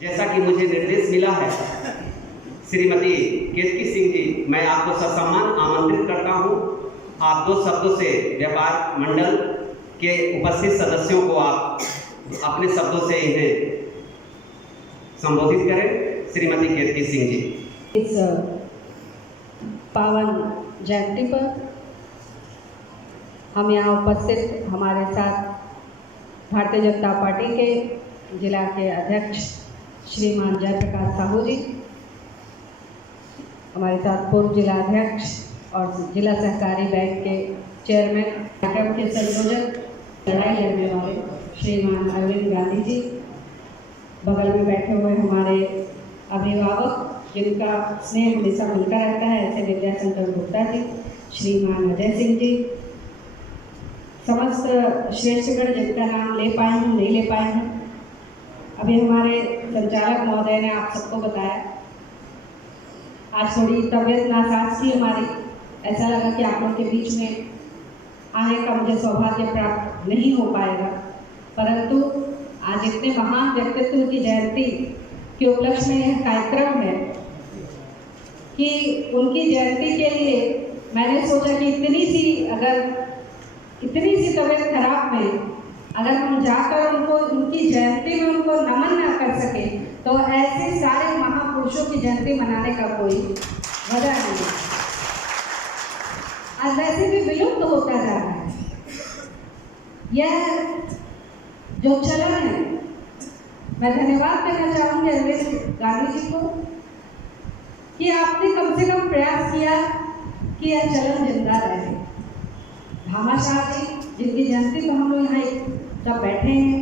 जैसा कि मुझे निर्देश मिला है, श्रीमती केतकी सिंह जी, मैं आपको ससम्मान आमंत्रित करता हूं। आप 2 शब्दों से व्यापार मंडल के उपस्थित सदस्यों को आप अपने शब्दों से इन्हें संबोधित करें। श्रीमती केतकी सिंह जी। इस पावन जयंती पर हम यहाँ उपस्थित हमारे साथ भारतीय जनता पार्टी के जिला के अध्यक्ष श्रीमान जयप्रकाश साहू जी, हमारे साथ पूर्व जिला अध्यक्ष और जिला सहकारी बैंक के चेयरमैन, कार्यक्रम के संयोजक, लड़ाई लड़ने वाले श्रीमान अरविंद गांधी जी, बगल में बैठे हुए हमारे अभिभावक जिनका स्नेह हमेशा मिलता रहता है, ऐसे विद्याशंकर गुप्ता जी, श्रीमान अजय सिंह जी, समस्त श्रेष्ठगण जिनका नाम ले पाए हूँ नहीं ले पाए हूँ। अभी हमारे संचालक महोदय ने आप सबको बताया, आज थोड़ी तबीयत नासाज थी हमारी, ऐसा लगा कि आप लोग के बीच में आने का मुझे सौभाग्य प्राप्त नहीं हो पाएगा, परंतु आज इतने महान व्यक्तित्व की जयंती के उपलक्ष्य में यह कार्यक्रम है कि उनकी जयंती के लिए मैंने सोचा कि इतनी सी तबीयत खराब में अगर हम जाकर उनकी जयंती में उनको नमन ना कर सके तो ऐसे सारे महापुरुषों की जयंती मनाने का कोई वजह नहीं है। आज वैसे भी विलुप्त होता जा रहा है यह जो चलन है। मैं धन्यवाद देना चाहूँगी अरविंद गांधी जी को कि आपने कम से कम प्रयास किया कि यह चलन जिंदा रहे। भामाशाह जी जिनकी जयंती को हम लोग यहाँ सब बैठे हैं,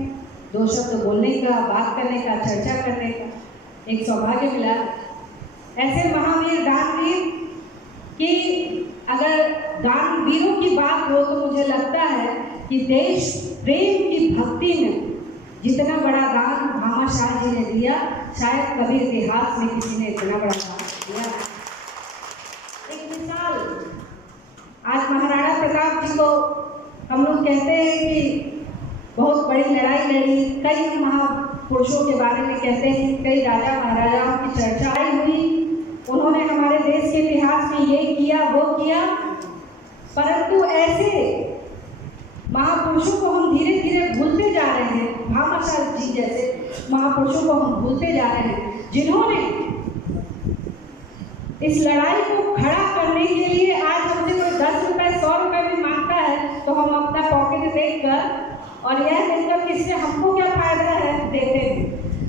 2 शब्द बोलने का, बात करने का, चर्चा करने का एक सौभाग्य मिला। ऐसे महावीर दानवीर कि अगर दानवीरों की बात हो तो मुझे लगता है कि देश प्रेम की भक्ति में जितना बड़ा दान भामाशाह जी ने दिया, शायद कभी इतिहास में किसी ने इतना बड़ा दान दिया। एक मिसाल, आज महाराणा प्रताप जी को हम लोग कहते हैं कि बहुत बड़ी लड़ाई लड़ी, कई महापुरुषों के बारे में कहते हैं कि कई राजा महाराजाओं की चर्चा हुई, उन्होंने हमारे देश के इतिहास में ये किया वो किया, परंतु ऐसे महापुरुषों को हम धीरे धीरे भूलते जा रहे हैं। भामाशाह जी जैसे महापुरुषों को हम भूलते जा रहे हैं, जिन्होंने इस लड़ाई को खड़ा करने के लिए आज हमसे कोई 10 रुपए 100 रुपए भी मांगता है तो हम अपना पॉकेट देखकर और यह देखकर कि इससे हमको क्या फायदा है देते हैं,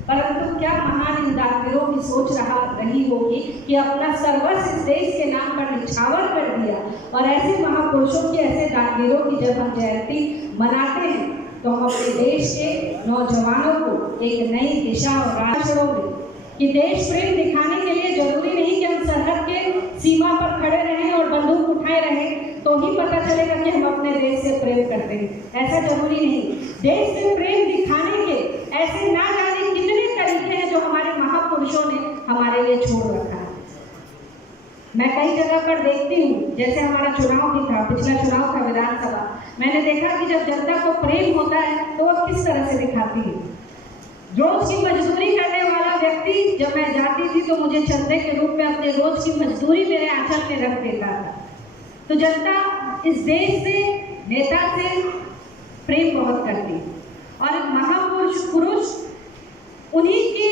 परंतु क्या महान इन दानवीरों की सोच रही होगी कि अपना सर्वस्व इस देश के नाम पर निछावर कर दिया। और ऐसे महापुरुषों की, ऐसे दानवीरों की जब हम जयंती मनाते हैं तो हम अपने देश के नौजवानों को एक नई दिशा और राह में कि देश प्रेम दिखाने के लिए जरूरी नहीं कि हम सरहद के सीमा पर खड़े रहें और बंदूक उठाए रहें तो ही पता चलेगा कि हम अपने देश से प्रेम करते हैं, ऐसा जरूरी नहीं। देश से प्रेम दिखाने के ऐसे ना जाने कितने तरीके हैं जो हमारे महापुरुषों ने हमारे लिए छोड़ रखा है। मैं कई जगह पर देखती हूँ, जैसे हमारा चुनाव भी था, पिछला चुनाव था विधानसभा, मैंने देखा कि जब जनता को प्रेम होता है तो वह किस तरह से दिखाती है। रोज की मजदूरी करने वाला व्यक्ति, जब मैं जाती थी तो मुझे चंदे के रूप में अपने रोज की मजदूरी मेरे आंचल में रख देता था। तो जनता इस देश से, नेता से प्रेम बहुत करती है और महापुरुष उन्हीं के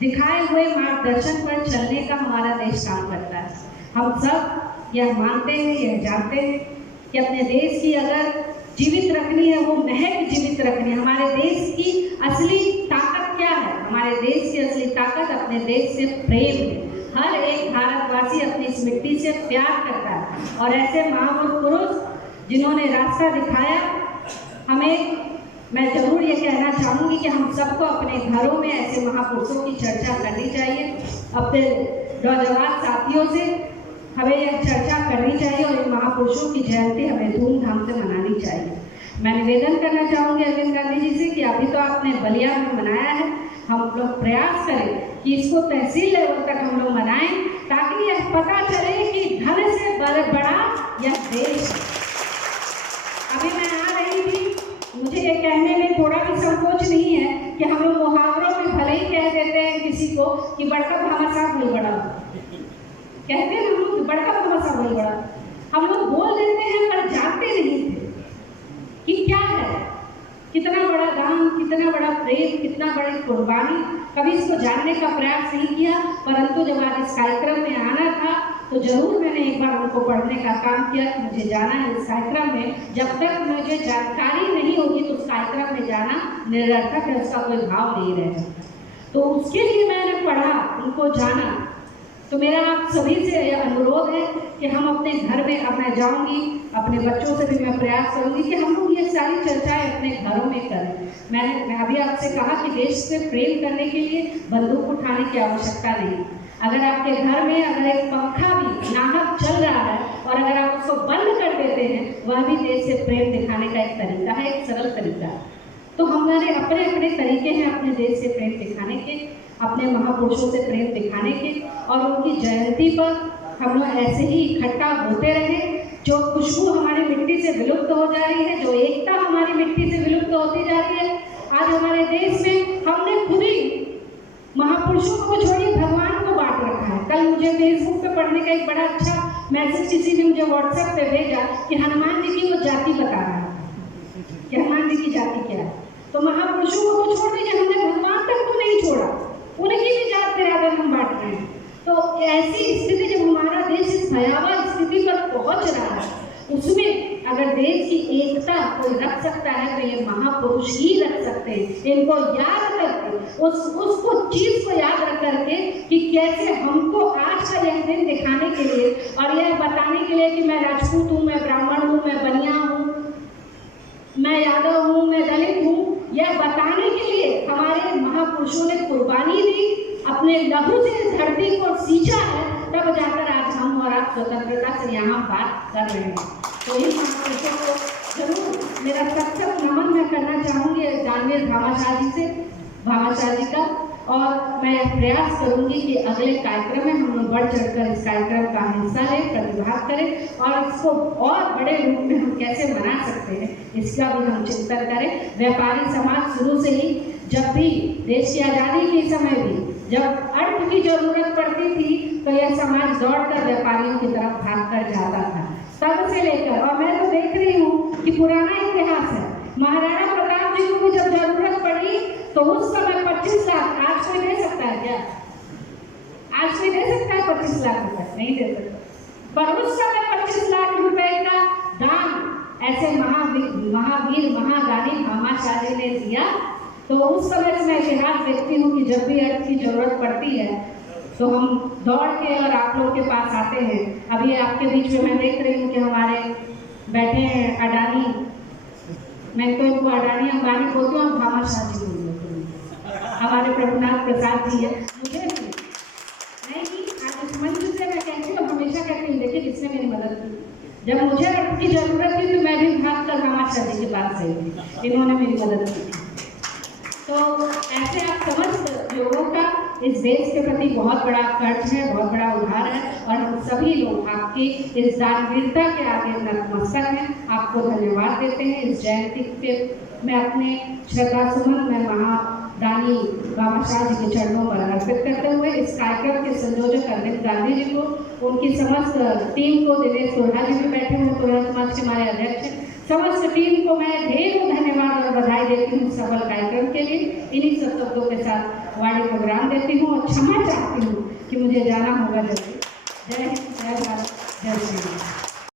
दिखाए हुए मार्गदर्शन पर चलने का हमारा देश काम करता है। हम सब यह मानते हैं, यह जानते हैं कि अपने देश की अगर जीवित रखनी है, वो महक जीवित रखनी है। हमारे देश की असली ताकत क्या है? हमारे देश की असली ताकत अपने देश से प्रेम है। हर एक भारतवासी अपनी इस मिट्टी से प्यार करता है और ऐसे महापुरुष जिन्होंने रास्ता दिखाया हमें, मैं जरूर ये कहना चाहूँगी कि हम सबको अपने घरों में ऐसे महापुरुषों की चर्चा करनी चाहिए। अपने नौजवान साथियों से हमें यह चर्चा करनी चाहिए और इन महापुरुषों की जयंती हमें धूमधाम से मनानी चाहिए। मैं निवेदन करना चाहूँगी अरविंद गांधी जी से कि अभी तो आपने बलिया में मनाया है, हम लोग प्रयास करें कि इसको तहसील लेवल तक हम लोग मनाएं ताकि यह पता चले कि धन से बड़ा यह देश है। अभी मैं आ रही थी, मुझे ये कहने में थोड़ा भी संकोच नहीं है कि हम लोग मुहावरों में भले ही कह कि बड़का भामा साहब वही बड़ा, कहते हैं हम लोग बड़का भामा साहब वही बड़ा। हम लोग बोल देते हैं पर जानते नहीं थे कि क्या है, कितना बड़ा दान, कितना बड़ा प्रेम, कितना बड़ी कुर्बानी। कभी इसको जानने का प्रयास नहीं किया, परंतु जब आज इस कार्यक्रम में आना था तो जरूर मैंने एक बार उनको पढ़ने का काम किया कि मुझे जाना है इस कार्यक्रम में। जब तक मुझे जानकारी नहीं होगी तो उस कार्यक्रम में जाना निरर्थक है, उसका कोई भाव नहीं रह जाता। तो उसके लिए मैंने पढ़ा, उनको जाना। तो मेरा आप सभी से अनुरोध है कि हम अपने घर में, अब मैं जाऊंगी अपने बच्चों से भी मैं प्रयास करूंगी कि हम लोग ये सारी चर्चाएं अपने घरों में करें। मैं अभी आपसे कहा कि देश से प्रेम करने के लिए बंदूक उठाने की आवश्यकता नहीं। अगर आपके घर में अगर एक पंखा भी नाहक चल रहा है और अगर आप उसको बंद कर देते हैं, वह भी देश से प्रेम दिखाने का एक तरीका है, एक सरल तरीका है। तो हमारे अपने अपने तरीके हैं अपने देश से प्रेम दिखाने के, अपने महापुरुषों से प्रेम दिखाने के, और उनकी जयंती पर हम लोग ऐसे ही इकट्ठा होते रहे। जो खुशबू हमारी मिट्टी से विलुप्त हो जा रही है, जो एकता हमारी मिट्टी से विलुप्त होती जा रही है, आज हमारे देश में हमने खुद ही महापुरुषों को छोड़िए भगवान को बांट रखा है। कल मुझे फेसबुक पे पढ़ने का एक बड़ा अच्छा मैसेज किसी ने मुझे व्हाट्सएप पे भेजा कि हनुमान जी की वो जाति बता रहा है कि हनुमान जी की जाति क्या है। तो महापुरुषों को तो छोड़ दीजिए, हमने भगवान तक को नहीं छोड़ा, उनकी भी जात बिरादर हम बांट रहे हैं। तो ऐसी स्थिति जब हमारा देश इस भयावह स्थिति पर पहुंच रहा है, उसमें अगर देश की एकता कोई रख सकता है तो ये महापुरुष ही रख सकते हैं। इनको याद करके उसको चीज को याद रख करके कि कैसे हमको आज का यह दिन दिखाने के लिए और यह बताने के लिए कि मैं राजपूत हूँ, मैं ब्राह्मण हूँ, मैं बनिया हूँ, मैं यादव हूँ, मैं दलित हूँ, यह बताने के लिए हमारे महापुरुषों ने कुर्बानी दी, अपने लहू से इस धरती को सींचा है, तब जाकर आज हम और आप स्वतंत्रता से यहाँ बात कर रहे हैं। तो इन महापुरुषों को जरूर मेरा सख्त नमन मैं करना चाहूँगी दानवीर भामा शाह जी का, और मैं प्रयास करूँगी कि अगले कार्यक्रम में हम लोग बढ़ चढ़कर इस कार्यक्रम का हिस्सा लें, प्रतिभाग करें और इसको और बड़े रूप में हम कैसे मना सकते हैं इसका भी हम चिंतन करें। व्यापारी समाज शुरू से ही, जब भी देश की आज़ादी के समय भी जब अर्थ की जरूरत पड़ती थी तो यह समाज दौड़कर व्यापारियों की तरफ भागकर जाता था, तब से लेकर। और मैं तो देख रही हूँ कि पुराना इतिहास है, महाराणा प्रताप जी को जब जरूरत पड़ी तो उस समय 25 लाख, आज कोई दे सकता है क्या? आज कोई दे सकता है 25 लाख रुपए? नहीं दे सकता। पर उस समय 25 लाख रुपए का दान ऐसे महावीर महादानी भामा शाह जी ने दिया। तो उस समय से मैं इतिहास देखती हूँ कि जब भी अर्थ की जरूरत पड़ती है तो हम दौड़ के और आप लोगों के पास आते हैं। अभी आपके बीच में मैं देख रही हूँ कि हमारे बैठे हैं अडानी, मैं तो इनको अडानी अंबानी बोलती हूँ, भामा शाह जी बोलती हूँ, हमारे प्रभुनाथ प्रसाद जी है। मुझे नहीं, आज इस मंच से मैं कहती हूँ, हमेशा कहती हूँ, देखिए जिसने मेरी मदद की, जब मुझे अर्थ की जरूरत थी तो मैं भी भाग कर भामा शाह जी के पास गई, इन्होंने मेरी मदद की। तो ऐसे आप समस्त लोगों का इस देश के प्रति बहुत बड़ा कर्ज है, बहुत बड़ा उधार है, और हम सभी लोग आपकी इस दानवीरता के आगे नतमस्तक हैं, आपको धन्यवाद देते हैं। इस जयंती पे मैं अपने श्रद्धा सुमन मैं महादानी भामा शाह जी के चरणों पर अर्पित करते हुए इस कार्यक्रम के संयोजक अरविंद गांधी जी को, उनकी समस्त टीम को, दिनेश सोढ़ा जी भी बैठे हुए कोरहा समाज के हमारे अध्यक्ष, समस्त टीम को मैं ढेरों धन्यवाद और बधाई देती हूँ सफल कार्यक्रम के लिए। इन्हीं सब शब्दों के साथ वाणी प्रोग्राम देती हूँ और क्षमा चाहती हूँ कि मुझे जाना होगा जल्दी। जय हिंद, जय भारत, जय श्री राम।